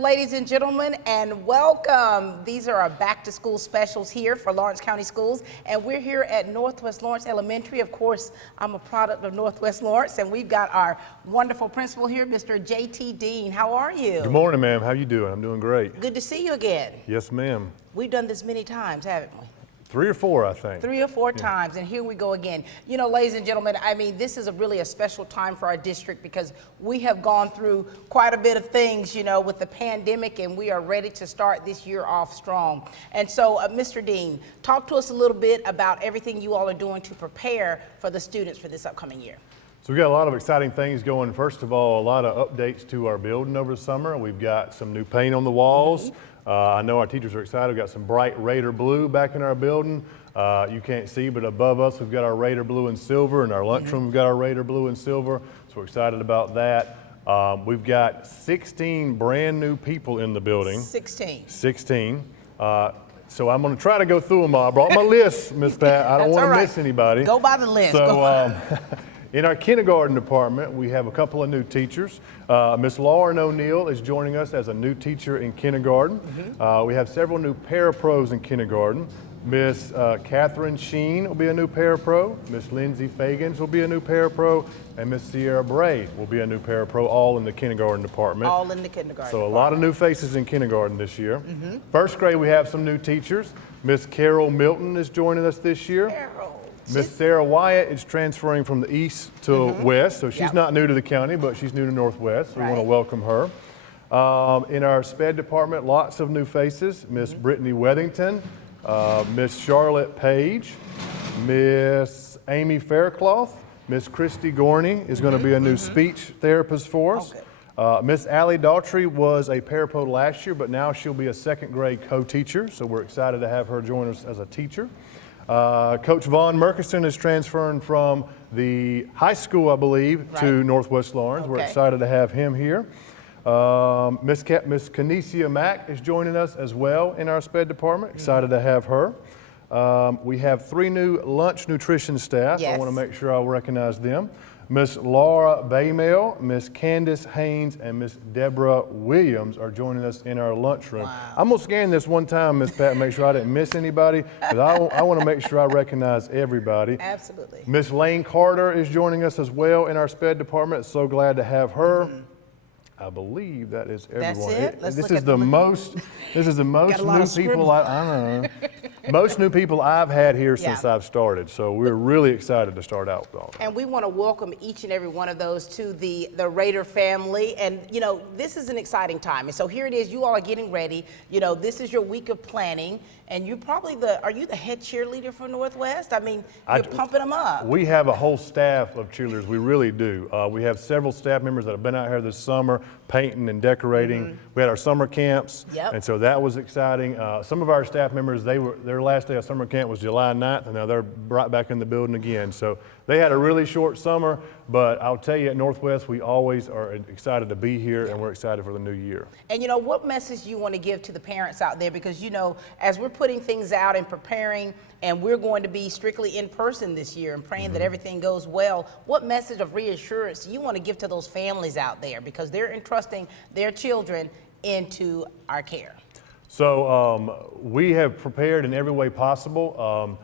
ladies and gentlemen, and welcome. These are our back to school specials here for Lawrence County Schools, and we're here at Northwest Lawrence Elementary. Of course, I'm a product of Northwest Lawrence, and we've got our wonderful principal here, Mr. J.T. Dean. How are you? Good morning, ma'am. How you doing? I'm doing great. Good to see you again. Yes, ma'am. We've done this many times, haven't we? 3 or 4, I think. 3 or 4 times, and here we go again. You know, ladies and gentlemen, I mean, this is really a special time for our district because we have gone through quite a bit of things, you know, with the pandemic, and we are ready to start this year off strong. And so, Mr. Dean, talk to us a little bit about everything you all are doing to prepare for the students for this upcoming year. So we've got a lot of exciting things going. First of all, a lot of updates to our building over the summer. We've got some new paint on the walls. I know our teachers are excited. We've got some bright Raider blue back in our building. You can't see, but above us we've got our Raider blue and silver. In our lunchroom we've got our Raider blue and silver. So we're excited about that. We've got 16 brand new people in the building. 16. So I'm going to try to go through them all. I brought my list, Miss Pat. I don't want to miss anybody. Go by the list. So in our kindergarten department, we have a couple of new teachers. Miss Lauren O'Neill is joining us as a new teacher in kindergarten. We have several new parapros in kindergarten. Miss Catherine Sheen will be a new parapro. Miss Lindsay Fagans will be a new parapro. And Miss Sierra Bray will be a new parapro, all in the kindergarten department. All in the kindergarten So a lot of new faces in kindergarten this year. First grade, we have some new teachers. Miss Carol Milton is joining us this year. Miss Sarah Wyatt is transferring from the east to west, so she's not new to the county, but she's new to Northwest, so we want to welcome her. In our SPED department, lots of new faces. Miss Brittany Weathington, Miss Charlotte Page, Miss Amy Faircloth, Miss Christy Gorney is going to be a new speech therapist for us. Miss Allie Daughtry was a parapro last year, but now she'll be a second grade co-teacher, so we're excited to have her join us as a teacher. Coach Vaughn Murkison is transferring from the high school, I believe, to Northwest Lawrence. We're excited to have him here. Miss Kanesia Mack is joining us as well in our SPED department. Excited to have her. We have 3 new lunch nutrition staff. I want to make sure I'll recognize them. Miss Laura Baymel, Miss Candace Haynes, and Miss Deborah Williams are joining us in our lunchroom. I'm going to scan this one time, Miss Pat, and make sure I didn't miss anybody, because I want to make sure I recognize everybody. Absolutely. Miss Lane Carter is joining us as well in our SPED department. So glad to have her. I believe that is everyone. This is the most new people I don't know. Most new people I've had here since I've started, so we're really excited to start out with all that. And we want to welcome each and every one of those to the Raider family. And, you know, this is an exciting time. And so here it is. You all are getting ready. You know, this is your week of planning. And you're probably are you the head cheerleader for Northwest? I mean, you're pumping them up. We have a whole staff of cheerleaders. We really do. We have several staff members that have been out here this summer painting and decorating. We had our summer camps, and so that was exciting. Some of our staff members, their last day of summer camp was July 9th, and now they're right back in the building again. So they had a really short summer, but I'll tell you, at Northwest, we always are excited to be here, and we're excited for the new year. And you know, what message do you want to give to the parents out there? Because, you know, as we're putting things out and preparing, and we're going to be strictly in person this year and praying that everything goes well, what message of reassurance do you want to give to those families out there? Because they're entrusting their children into our care. So we have prepared in every way possible.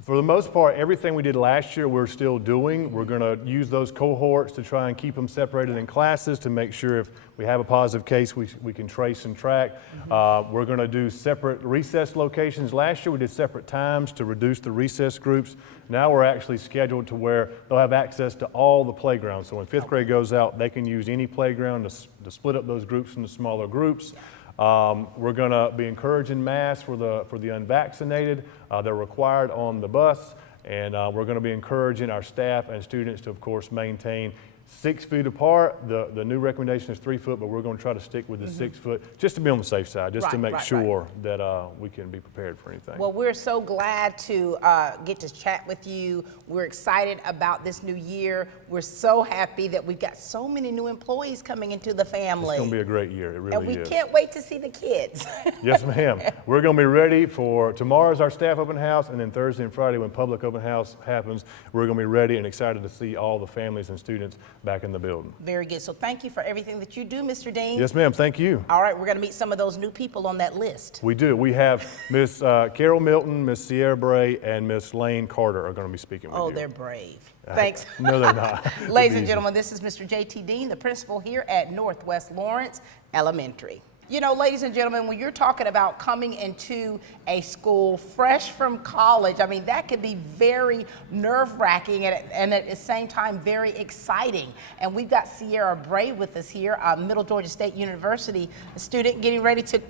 For the most part, everything we did last year, we're still doing. We're going to use those cohorts to try and keep them separated in classes to make sure if we have a positive case, we can trace and track. We're going to do separate recess locations. Last year, we did separate times to reduce the recess groups. Now we're actually scheduled to where they'll have access to all the playgrounds. So when 5th grade goes out, they can use any playground to split up those groups into smaller groups. We're going to be encouraging masks for the unvaccinated. They're required on the bus, and we're going to be encouraging our staff and students to, of course, maintain 6 feet apart. The new recommendation is 3 foot, but we're going to try to stick with the 6 foot just to be on the safe side, just to make sure that we can be prepared for anything. Well, we're so glad to get to chat with you. We're excited about this new year. We're so happy that we've got so many new employees coming into the family. It's going to be a great year. It really is. And we can't wait to see the kids. Yes, ma'am. We're going to be ready for tomorrow's our staff open house, and then Thursday and Friday when public open house happens, we're going to be ready and excited to see all the families and students back in the building. Very good. So thank you for everything that you do, Mr. Dean. Yes, ma'am. Thank you. All right, we're going to meet some of those new people on that list. We do. We have Miss Carol Milton, Miss Sierra Bray, and Miss Lane Carter are going to be speaking with you. Oh, they're brave. Thanks. No, they're not. Ladies and gentlemen, this is Mr. J.T. Dean, the principal here at Northwest Lawrence Elementary. You know, ladies and gentlemen, when you're talking about coming into a school fresh from college, I mean, that can be very nerve-wracking and at the same time very exciting. And we've got Sierra Bray with us here, a Middle Georgia State University student getting ready to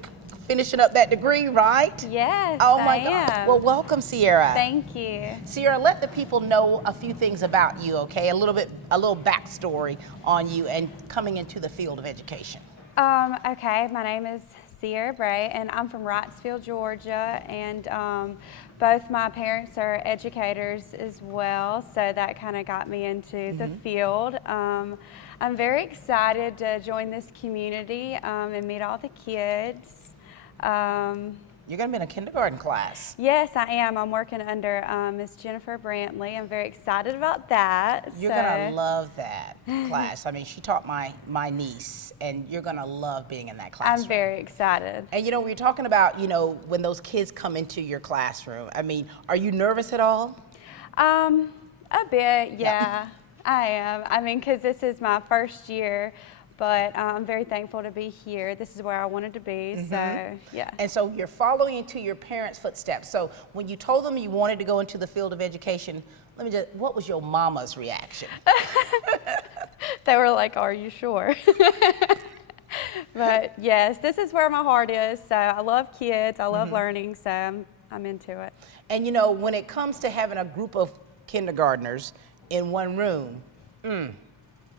finishing up that degree, right? Yes, Oh my I gosh. am. Well, welcome, Sierra. Thank you. Sierra, let the people know a few things about you, okay? A little backstory on you and coming into the field of education. Okay, my name is Sierra Bray, and I'm from Wrightsville, Georgia, and both my parents are educators as well, so that kind of got me into the field. I'm very excited to join this community and meet all the kids. You're going to be in a kindergarten class. Yes, I am. I'm working under Miss Jennifer Brantley. I'm very excited about that. You're going to love that class. I mean, she taught my niece, and you're going to love being in that classroom. I'm very excited. And you know, we're talking about, you know, when those kids come into your classroom, I mean, are you nervous at all? A bit, yeah. I am. I mean, because this is my first year, but I'm very thankful to be here. This is where I wanted to be, so yeah. And so you're following into your parents' footsteps. So when you told them you wanted to go into the field of education, what was your mama's reaction? They were like, "Are you sure?" But yes, this is where my heart is. So I love kids, I love learning, so I'm into it. And you know, when it comes to having a group of kindergartners in one room,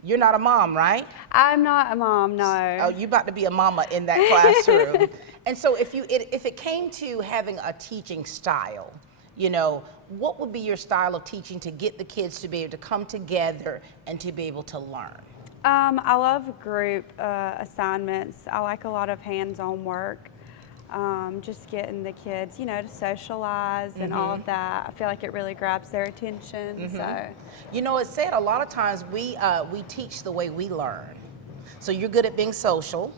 you're not a mom, right? I'm not a mom, no. Oh, you're about to be a mama in that classroom. And so if it came to having a teaching style, you know, what would be your style of teaching to get the kids to be able to come together and to be able to learn? I love group assignments. I like a lot of hands-on work. Just getting the kids, you know, to socialize and all of that. I feel like it really grabs their attention. So, you know, it's said a lot of times we teach the way we learn. So you're good at being social.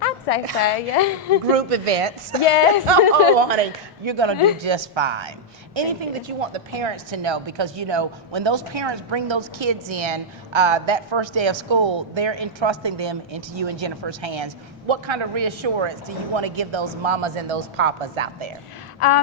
I'd say so, yeah. Group events. Yes. Oh, honey, you're gonna do just fine. Anything that you want the parents to know, because you know, when those parents bring those kids in that first day of school, they're entrusting them into you and Jennifer's hands. What kind of reassurance do you want to give those mamas and those papas out there?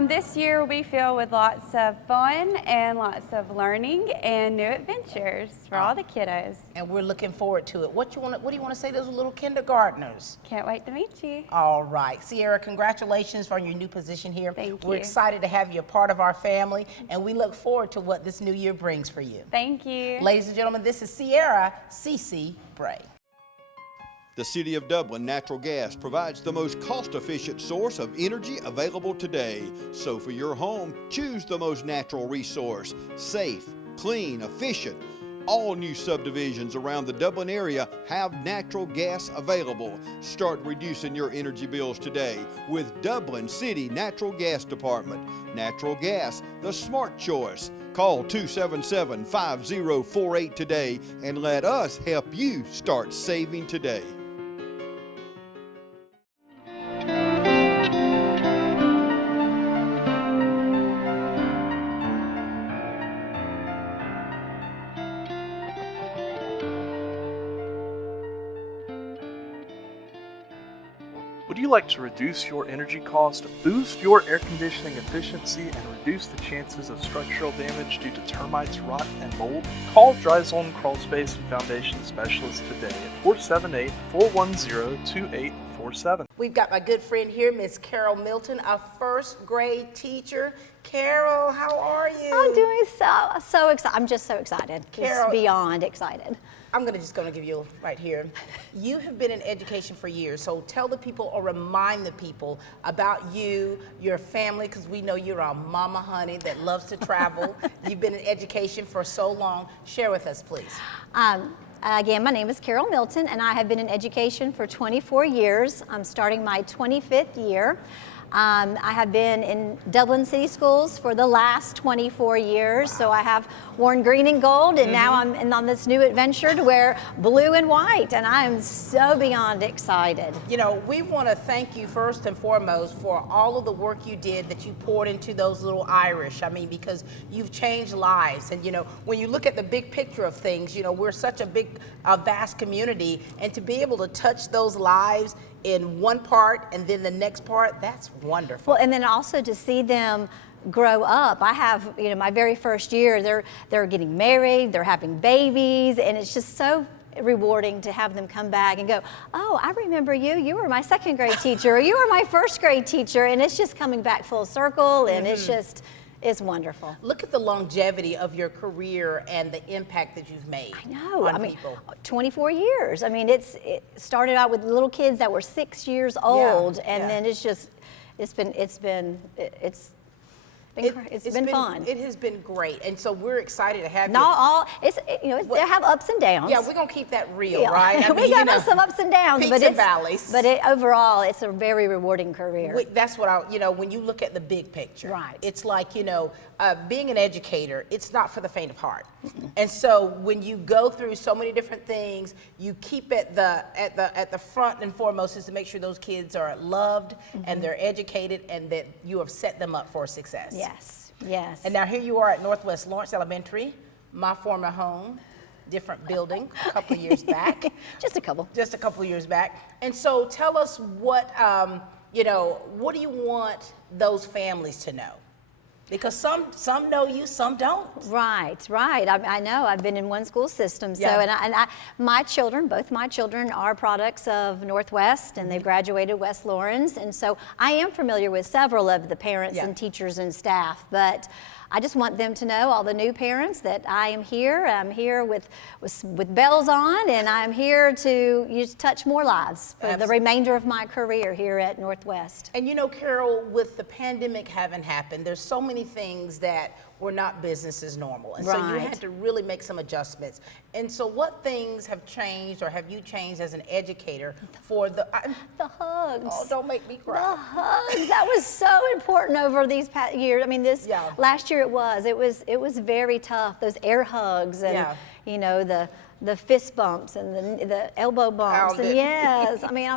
This year will be filled with lots of fun and lots of learning and new adventures for all the kiddos. And we're looking forward to it. What do you want to say to those little kindergartners? Can't wait to meet you. All right. Sierra, congratulations on your new position here. Thank We're you. excited to have you a part of our family, and we look forward to what this new year brings for you. Thank you. Ladies and gentlemen, this is Sierra C.C. Bray. The City of Dublin Natural Gas provides the most cost-efficient source of energy available today. So for your home, choose the most natural resource. Safe, clean, efficient. All new subdivisions around the Dublin area have natural gas available. Start reducing your energy bills today with Dublin City Natural Gas Department. Natural gas, the smart choice. Call 277-5048 today and let us help you start saving today. Would you like to reduce your energy cost, boost your air conditioning efficiency, and reduce the chances of structural damage due to termites, rot, and mold? Call Dry Zone Crawl Space and Foundation Specialist today at 478-410-2847. We've got my good friend here, Miss Carol Milton, a first grade teacher. Carol, how are you? I'm doing so excited. I'm just so excited. Carol- Just beyond excited. I'm just gonna give you right here. You have been in education for years, so tell the people or remind the people about you, your family, because we know you're a mama honey that loves to travel. You've been in education for so long. Share with us, please. Again, my name is Carol Milton, and I have been in education for 24 years. I'm starting my 25th year. I have been in Dublin City Schools for the last 24 years, so I have worn green and gold, and now I'm on this new adventure to wear blue and white, and I am so beyond excited. You know, we want to thank you first and foremost for all of the work you did that you poured into those little Irish. I mean, because you've changed lives. And, you know, when you look at the big picture of things, you know, we're such a big, vast community. And to be able to touch those lives in one part and then the next part, that's wonderful. Well, and then also to see them grow up. I have, you know, my very first year, they're getting married, they're having babies, and it's just so rewarding to have them come back and go, oh, I remember you. You were my second grade teacher, or you were my first grade teacher, and it's just coming back full circle, and it's wonderful. Look at the longevity of your career and the impact that you've made. I know. On I mean, people. 24 years. I mean, it started out with little kids that were 6 years old, and then it's been fun. It has been great, and so we're excited to have Not you. all. They have ups and downs. Yeah, we're gonna keep that real, Yeah. right? I We mean, got some ups and downs, peaks but and valleys. But overall, it's a very rewarding career. That's what when you look at the big picture, Right. it's like, being an educator, it's not for the faint of heart. And so when you go through so many different things, you keep at the front and foremost is to make sure those kids are loved and they're educated and that you have set them up for success. Yes, yes. And now here you are at Northwest Lawrence Elementary, my former home, different building, a couple of years back. Just a couple. Just a couple of years back. And so tell us what do you want those families to know? Because some know you, some don't. Right. I know. I've been in one school system, so Yeah. both my children are products of Northwest, and they've graduated West Lawrence, and so I am familiar with several of the parents Yeah. and teachers and staff. But I just want them to know, all the new parents, that I am here. I'm here with bells on, and I'm here to touch more lives for the remainder of my career here at Northwest. And Carol, with the pandemic having happened, there's so many things that were not business as normal. And so you Right. had to really make some adjustments. And so what things have changed or have you changed as an educator for the hugs. Oh, don't make me cry. The hugs. That was so important over these past years. I mean, last year it was very tough. Those air hugs and the fist bumps and the elbow bumps. Pound And it. yes, I mean,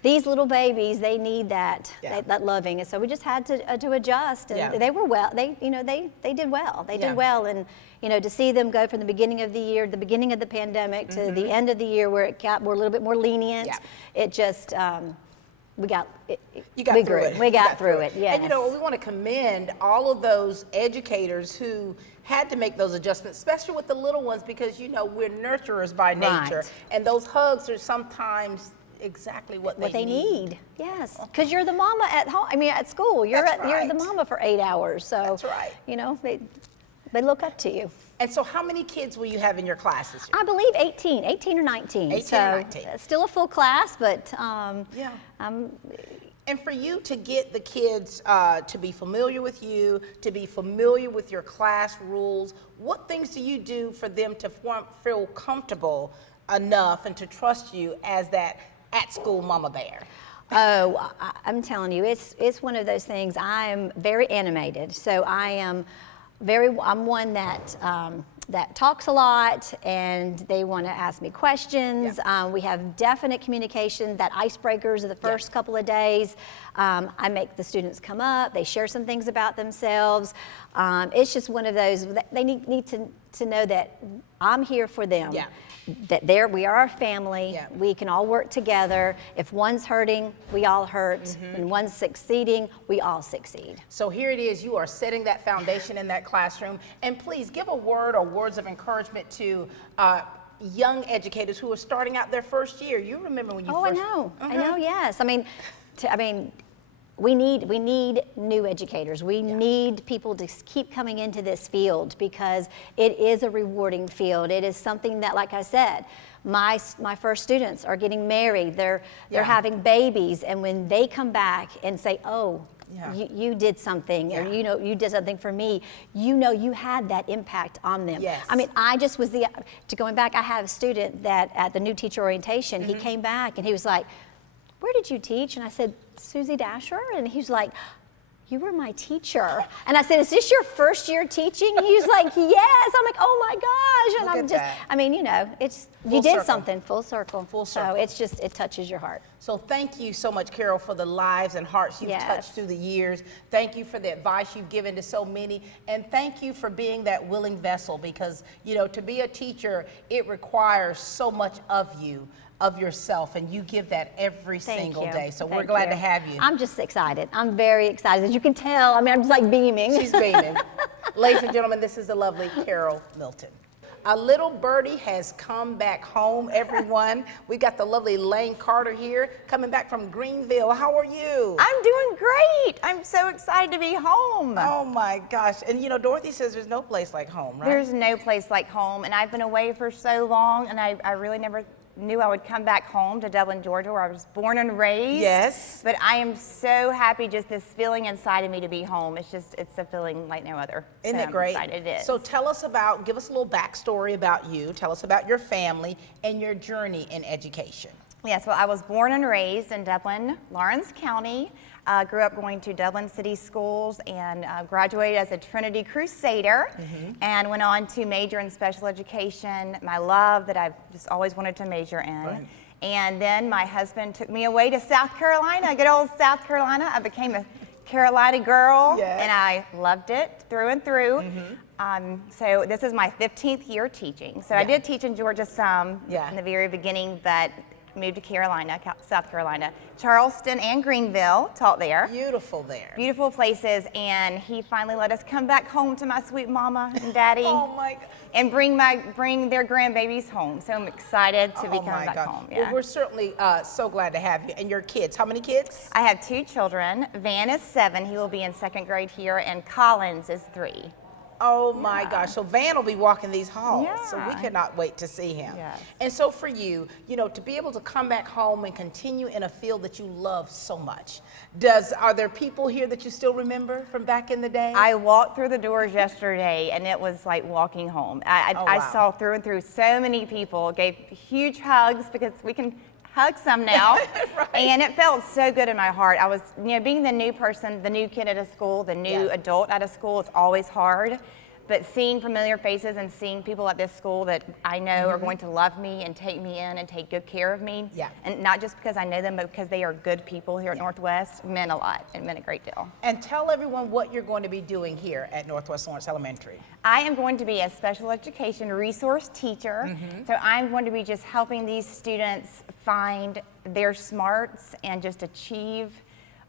these little babies, they need that Yeah. that loving, and so we just had to adjust. And Yeah. they were well. They did well. They Yeah. did well, and to see them go from the beginning of the year, the beginning of the pandemic, to the end of the year where we're a little bit more lenient. Yeah. It just we got You got we through grew. it. We You got through it. Yes. And we want to commend all of those educators who had to make those adjustments, especially with the little ones, because we're nurturers by nature, Right. and those hugs are sometimes exactly what they need. Yes, because you're the mama at home. I mean, at school, you're That's you're the right. mama for 8 hours. So That's right. They look up to you. And so how many kids will you have in your class this year? I believe 18 or 19. 18 so or 19. Still a full class, but Yeah. And for you to get the kids to be familiar with you, to be familiar with your class rules, what things do you do for them to feel comfortable enough and to trust you as that at-school mama bear? Oh, I'm telling you, it's one of those things. I am very animated, so I'm one that talks a lot, and they want to ask me questions. Yeah. We have definite communication, that icebreakers of the first couple of days. I make the students come up, they share some things about themselves. It's just one of those, they need to know that I'm here for them. Yeah. That we are a family. Yeah. We can all work together. If one's hurting, we all hurt. When one's succeeding, we all succeed. So here it is, you are setting that foundation in that classroom. And please give a word or words of encouragement to young educators who are starting out their first year. You remember when you Oh, first... I know, yes. I mean, we need new educators. We need people to keep coming into this field because it is a rewarding field. It is something that, like I said, my first students are getting married. They're having babies, and when they come back and say, "Oh, you did something," or you did something for me, you had that impact on them. Yes. I mean, I just was going back. I had a student that at the new teacher orientation, he came back and he was like, where did you teach? And I said, Susie Dasher. And he was like, you were my teacher. And I said, is this your first year teaching? He was like, yes. I'm like, oh my gosh. And Look I'm at just, that. I mean, you know, it's, Full you did circle. something full circle. Full circle. So it's just, it touches your heart. So thank you so much, Carol, for the lives and hearts you've Yes. touched through the years. Thank you for the advice you've given to so many. And thank you for being that willing vessel, because, you know, to be a teacher, it requires so much of you, of yourself, and you give that every Thank single you. day. So we're Thank glad you. to have you. I'm just excited. I'm very excited. As you can tell, I mean, I'm just like beaming. She's beaming. Ladies and gentlemen, this is the lovely Carol Milton. A little birdie has come back home, everyone. We got the lovely Lane Carter here, coming back from Greenville. How are you? I'm doing great. I'm so excited to be home. Oh my gosh. And you know, Dorothy says there's no place like home, right? There's no place like home, and I've been away for so long, and I really never knew I would come back home to Dublin, Georgia, where I was born and raised. Yes. But I am so happy, just this feeling inside of me to be home. It's a feeling like no other. Isn't So it I'm great? excited it is. So tell us about, give us a little backstory about you. Tell us about your family and your journey in education. Yes, well, I was born and raised in Dublin, Lawrence County. Grew up going to Dublin City Schools and graduated as a Trinity Crusader, and went on to major in special education, my love that I've just always wanted to major in. Right. And then my husband took me away to South Carolina, good old South Carolina. I became a Carolina girl, Yes. and I loved it through and through. So this is my 15th year teaching. So I did teach in Georgia some Yeah. in the very beginning, but moved to Carolina, South Carolina. Charleston and Greenville, taught there. Beautiful there. Beautiful places, and he finally let us come back home to my sweet mama and daddy Oh my God. and bring their grandbabies home. So I'm excited to be Oh coming my back God. home. Well, we're certainly so glad to have you. And your kids, how many kids? I have 2 children. Van is 7, he will be in 2nd grade here, and Collins is 3. Oh my gosh, so Van will be walking these halls, so we Yeah. cannot wait to see him. Yes. And so for you, you know, to be able to come back home and continue in a field that you love so much, are there people here that you still remember from back in the day? I walked through the doors yesterday, and it was like walking home. I Oh, wow. saw through and through so many people, gave huge hugs because we can hug some now. Right. And it felt so good in my heart. I was, being the new person, the new kid at a school, the new Yeah. adult at a school, it's always hard. But seeing familiar faces and seeing people at this school that I know are going to love me and take me in and take good care of me, Yeah. and not just because I know them, but because they are good people here at Northwest, meant a lot. It meant a great deal. And tell everyone what you're going to be doing here at Northwest Lawrence Elementary. I am going to be a special education resource teacher. So I'm going to be just helping these students find their smarts and just achieve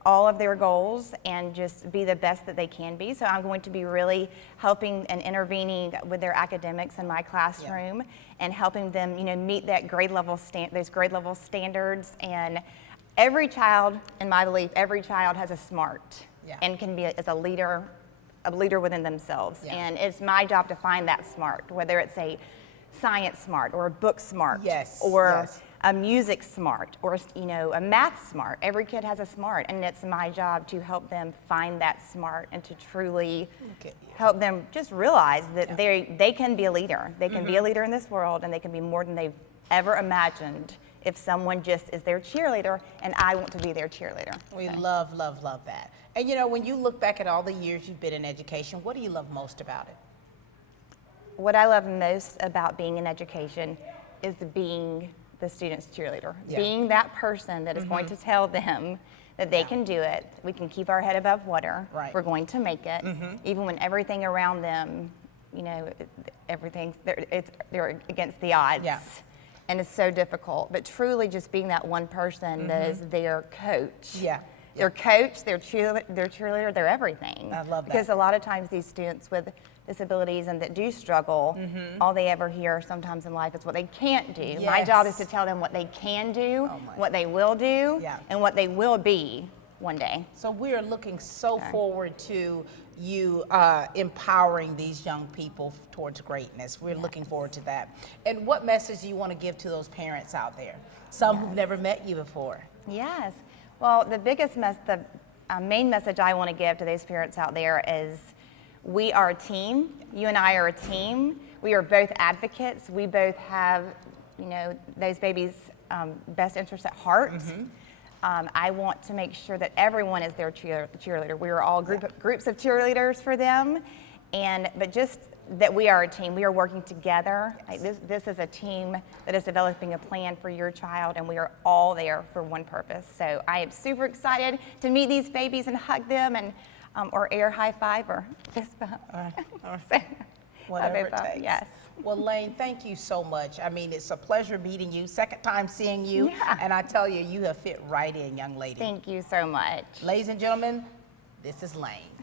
all of their goals and just be the best that they can be. So I'm going to be really helping and intervening with their academics in my classroom and helping them, meet that those grade level standards. And every child, in my belief, every child has a smart and can be as a leader within themselves. Yeah. And it's my job to find that smart, whether it's a science smart or a book smart or a music smart or a math smart. Every kid has a smart, and it's my job to help them find that smart and to truly help them just realize that they can be a leader. They can be a leader in this world, and they can be more than they've ever imagined if someone just is their cheerleader, and I want to be their cheerleader. We So. love, love, love that. And when you look back at all the years you've been in education, what do you love most about it? What I love most about being in education is being the student's cheerleader. Yeah. Being that person that is going to tell them that they can do it. We can keep our head above water. Right. We're going to make it. Even when everything around them, they're against the odds. Yeah. And it's so difficult. But truly just being that one person that is their coach. Yeah. Their coach, their cheerleader, their everything. I love that. Because a lot of times these students with disabilities and that do struggle, all they ever hear sometimes in life is what they can't do. My job is to tell them what they can do, what they will do, and what they will be one day. So we are looking so forward to you empowering these young people towards greatness. We're looking forward to that. And what message do you want to give to those parents out there? Some who've never met you before. Yes. Well, the main message I want to give to those parents out there is we are a team. You and I are a team. We are both advocates. We both have, those babies' best interests at heart. I want to make sure that everyone is their cheerleader. We are all groups of cheerleaders for them, but just that we are a team. We are working together. Like, this is a team that is developing a plan for your child, and we are all there for one purpose. So I am super excited to meet these babies and hug them, and or air high five or fist bump. Whatever it takes. Yes. Well, Lane, thank you so much. I mean, it's a pleasure meeting you. Second time seeing you. Yeah. And I tell you, you have fit right in, young lady. Thank you so much. Ladies and gentlemen, this is Lane.